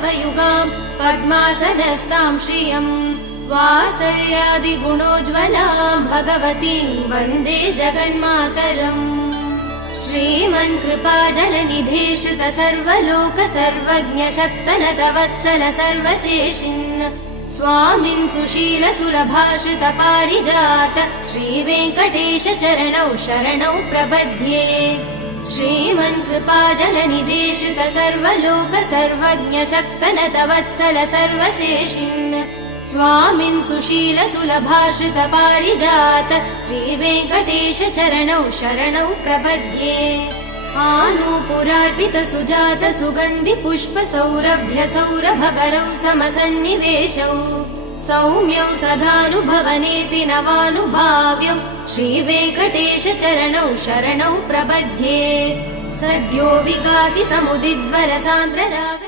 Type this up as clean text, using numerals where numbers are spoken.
पल्लवयुगाम् पद्मासनस्तां श्रियम् वासल्यादिगुणोज्ज्वलाम् भगवतीम् वन्दे जगन्मातरम्। श्रीमन्कृपाजलनिधे श्रुत सर्वलोक सर्वज्ञ शक्तनत वत्सल सर्वशेषिन् स्वामिन् सुशील सुलभाश्रित पारिजात श्रीवेङ्कटेश चरणौ शरणौ प्रपद्ये। श्रीमन्कृपाजलनिधे श्रुत सर्वलोक सर्वज्ञ शक्तनत वत्सल सर्वशेषिन् स्वामिन् सुशील सुलभाश्रित पारिजात श्रीवेङ्कटेश चरणौ शरणौ प्रपद्ये। आनूपुरार्पित सुजात सुगन्धि पुष्प सौरभ्य सौरभकरौ समसन्निवेशौ सौम्यौ सदानुभवनेऽपि नवानुभाव्यौ श्रीवेङ्कटेश चरणौ शरणौ प्रपद्ये। सद्यो विकासि समुदिद्वर सान्द्र राग